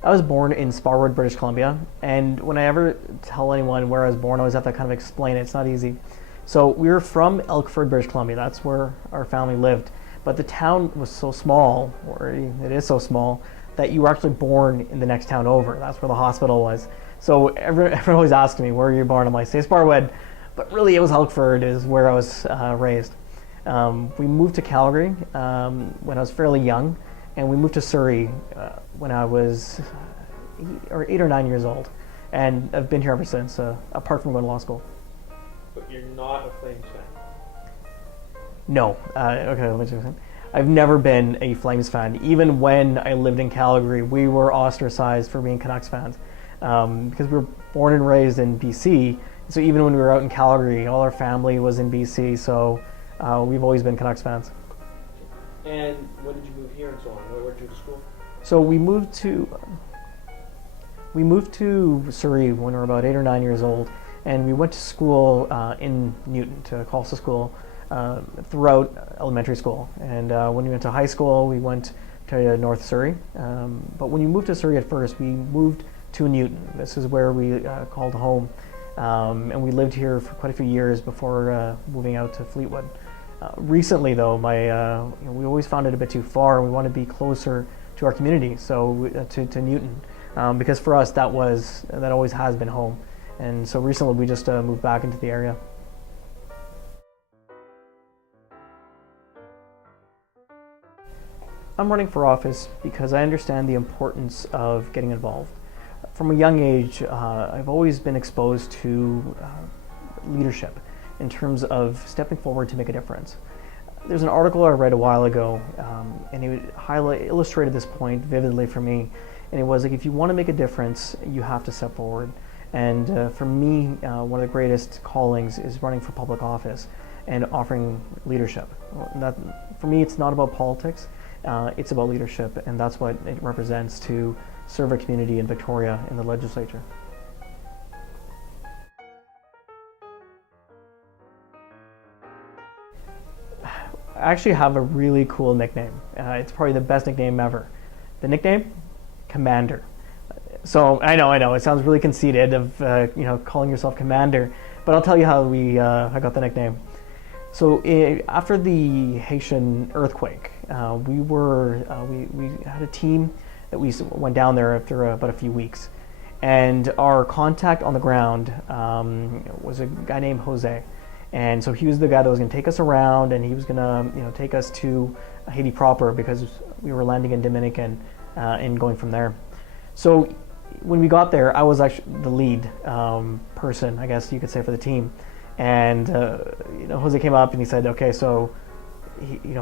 I was born in Sparwood, British Columbia, and when I ever tell anyone where I was born, I always have to kind of explain it. It's not easy. So we were from Elkford, British Columbia. That's where our family lived. But the town was so small, or it is so small, that you were actually born in the next town over. That's where the hospital was. So everyone always asks me, where were you born? I'm like, say Sparwood. But really, it was Elkford is where I was raised. We moved to Calgary when I was fairly young, and we moved to Surrey when I was 8 or 9 years old. And I've been here ever since, apart from going to law school. But you're not a Flames fan. No. Okay, let me just say. I've never been a Flames fan. Even when I lived in Calgary, we were ostracized for being Canucks fans because we were born and raised in BC. So even when we were out in Calgary, all our family was in BC. So we've always been Canucks fans. And when did you move here and so on? Where did you go to school? So we moved to Surrey when we were about 8 or 9 years old, and we went to school in Newton, to Colsa School, throughout elementary school. And when we went to high school, we went to North Surrey. But when you moved to Surrey at first, we moved to Newton. This is where we called home. And we lived here for quite a few years before moving out to Fleetwood. Recently, though, we always found it a bit too far, and we wanted to be closer to our community, so to Newton, because for us that always has been home. And so recently we just moved back into the area. I'm running for office because I understand the importance of getting involved. From a young age, I've always been exposed to leadership in terms of stepping forward to make a difference. There's an article I read a while ago, and it illustrated this point vividly for me. And it was like, if you want to make a difference, you have to step forward. And for me, one of the greatest callings is running for public office and offering leadership. For me, it's not about politics, it's about leadership, and that's what it represents to serve a community in Victoria in the legislature. I actually have a really cool nickname. It's probably the best nickname ever. The nickname? Commander. So I know, it sounds really conceited of calling yourself Commander, but I'll tell you how I got the nickname. So after the Haitian earthquake, we had a team that we went down there after about a few weeks, and our contact on the ground was a guy named Jose. And so he was the guy that was going to take us around, and he was going to take us to Haiti proper, because we were landing in Dominican and going from there. So when we got there, I was actually the lead person, I guess you could say, for the team. And Jose came up and he said, "Okay, so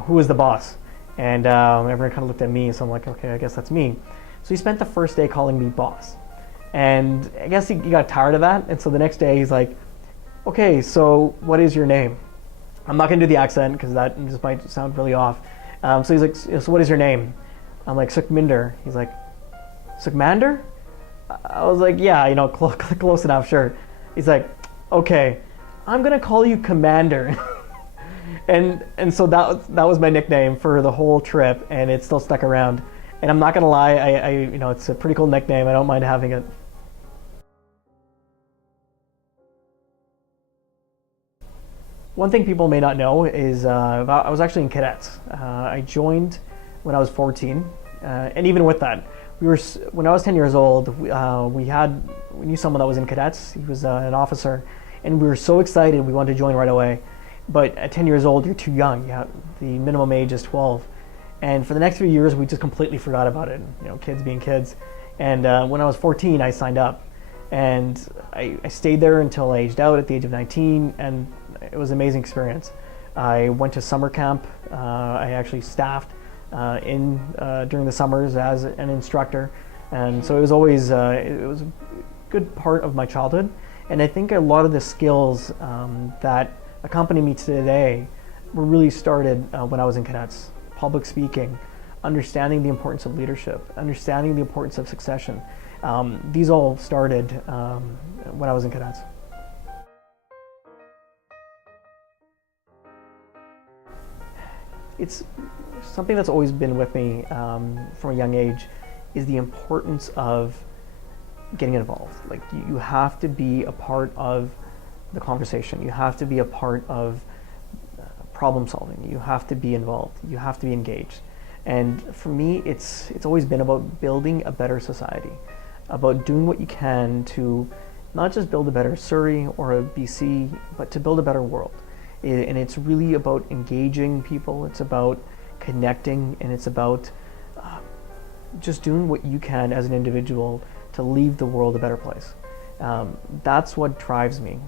who is the boss?" And everyone kind of looked at me, so I'm like, "Okay, I guess that's me." So he spent the first day calling me boss, and I guess he got tired of that. And so the next day he's like, "Okay, so what is your name?" I'm not going to do the accent because that just might sound really off. So he's like, "So what is your name?" I'm like, "Sukhminder." He's like, "Sukhmander?" I was like, "Yeah, close enough, sure." He's like, "Okay, I'm going to call you Commander." and so that was my nickname for the whole trip, and it still stuck around. And I'm not going to lie, I it's a pretty cool nickname. I don't mind having it. One thing people may not know is I was actually in cadets. I joined when I was 14, and even with that, when I was 10 years old, we knew someone that was in cadets. He was an officer, and we were so excited we wanted to join right away. But at 10 years old, you're too young. The minimum age is 12, and for the next few years, we just completely forgot about it. Kids being kids. And when I was 14, I signed up, and I stayed there until I aged out at the age of 19, and it was an amazing experience. I went to summer camp. I actually staffed during the summers as an instructor, and so it was always it was a good part of my childhood. And I think a lot of the skills that accompany me today were really started when I was in cadets. Public speaking, understanding the importance of leadership, understanding the importance of succession. These all started when I was in cadets. It's something that's always been with me from a young age, is the importance of getting involved. Like you have to be a part of the conversation. You have to be a part of problem solving. You have to be involved. You have to be engaged. And for me, it's always been about building a better society, about doing what you can to not just build a better Surrey or a BC, but to build a better world. And it's really about engaging people. It's about connecting, and it's about just doing what you can as an individual to leave the world a better place. That's what drives me.